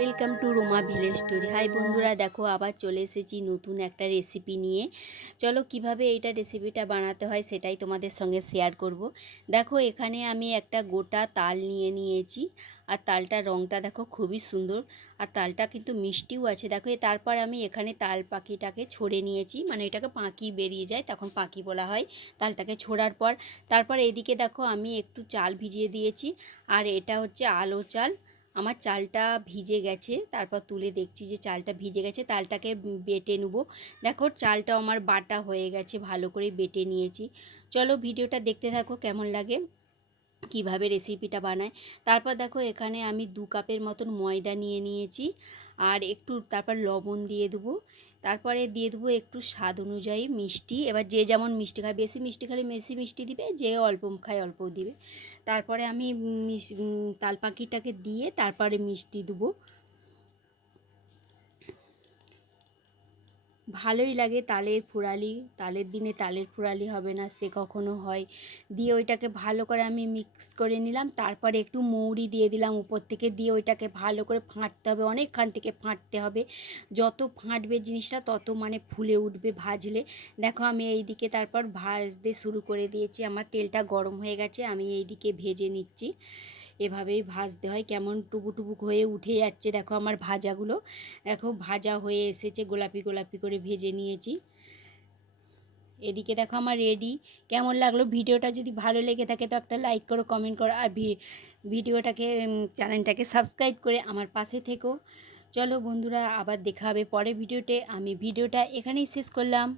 Welcome to Roma village story hi বন্ধুরা, দেখো আবার চলে এসেছি নতুন একটা রেসিপি নিয়ে। চলো কীভাবে এইটা রেসিপিটা বানাতে হয় সেটাই তোমাদের সঙ্গে শেয়ার করব। দেখো এখানে আমি একটা গোটা তাল নিয়ে নিয়েছি। আর তালটার রঙটা দেখো খুবই সুন্দর। আর তালটা কিন্তু মিষ্টিও আছে। দেখো তারপর আমি এখানে তাল পাখিটাকে ছড়ে নিয়েছি। মানে এটাকে পাখি বেরিয়ে যায়, তখন পাখি বলা হয় তালটাকে ছোড়ার পর। তারপর এদিকে দেখো আমি একটু চাল ভিজিয়ে দিয়েছি। আর এটা হচ্ছে আলো চাল। আমার চালটা ভিজে গেছে, তারপর তুলে দেখছি যে চালটা ভিজে গেছে, তালটাকে বেটে নেব। দেখো চালটা আমার বাটা হয়ে গেছে, ভালো করে বেটে নিয়েছি। চলো ভিডিওটা দেখতে থাকো, কেমন লাগে? কীভাবে রেসিপিটা বানায়। তারপর দেখো এখানে আমি দু কাপের মতন ময়দা নিয়ে নিয়েছি। আর একটু তারপর লবণ দিয়ে দেবো। তারপরে দিয়ে দেবো একটু স্বাদ অনুযায়ী মিষ্টি। এবার যে যেমন মিষ্টি খায়, বেশি মিষ্টি খেলে বেশি মিষ্টি দিবে, যে অল্প খায় অল্প দিবে। তারপরে আমি তালপাখিটাকে তাল পাখিটাকে দিয়ে তারপরে মিষ্টি দেবো। ভালোই লাগে তালের ফুরালি। তালের দিনে তালের ফুরালি হবে না, সে কখনো হয়। দিয়ে ওইটাকে ভালো করে আমি মিক্স করে নিলাম, তারপরে একটু মৌরি দিয়ে দিলাম উপর থেকে, দিয়ে ওইটাকে ভালো করে ফাটতে হবে অনেকক্ষণ থেকে ফাটতে হবে। যত ফাটবে জিনিসটা, তত মানে ফুলে উঠবে ভাজলে। দেখো আমি এই দিকে তারপর ভাজতে শুরু করে দিয়েছি, আমার তেলটা গরম হয়ে গেছে, আমি এই দিকে ভেজে নিচ্ছি। এভাবেই ভাজতে হয়। কেমন টুকুক হয়ে উঠে যাচ্ছে। দেখো আমার ভাজাগুলো। দেখো ভাজা হয়ে এসেছে। গোলাপি গোলাপি করে ভেজে নিয়েছি। এদিকে দেখো আমার রেডি কেমন লাগল? ভিডিওটা যদি ভালো লেগে থাকে তো একটা লাইক করো কমেন্ট করো আর ভিডিওটাকে চ্যানেলটাকে সাবস্ক্রাইব করে আমার পাশে থেকো। চলো বন্ধুরা, আবার দেখা হবে পরে ভিডিওতে। আমি ভিডিওটা এখানেই শেষ করলাম।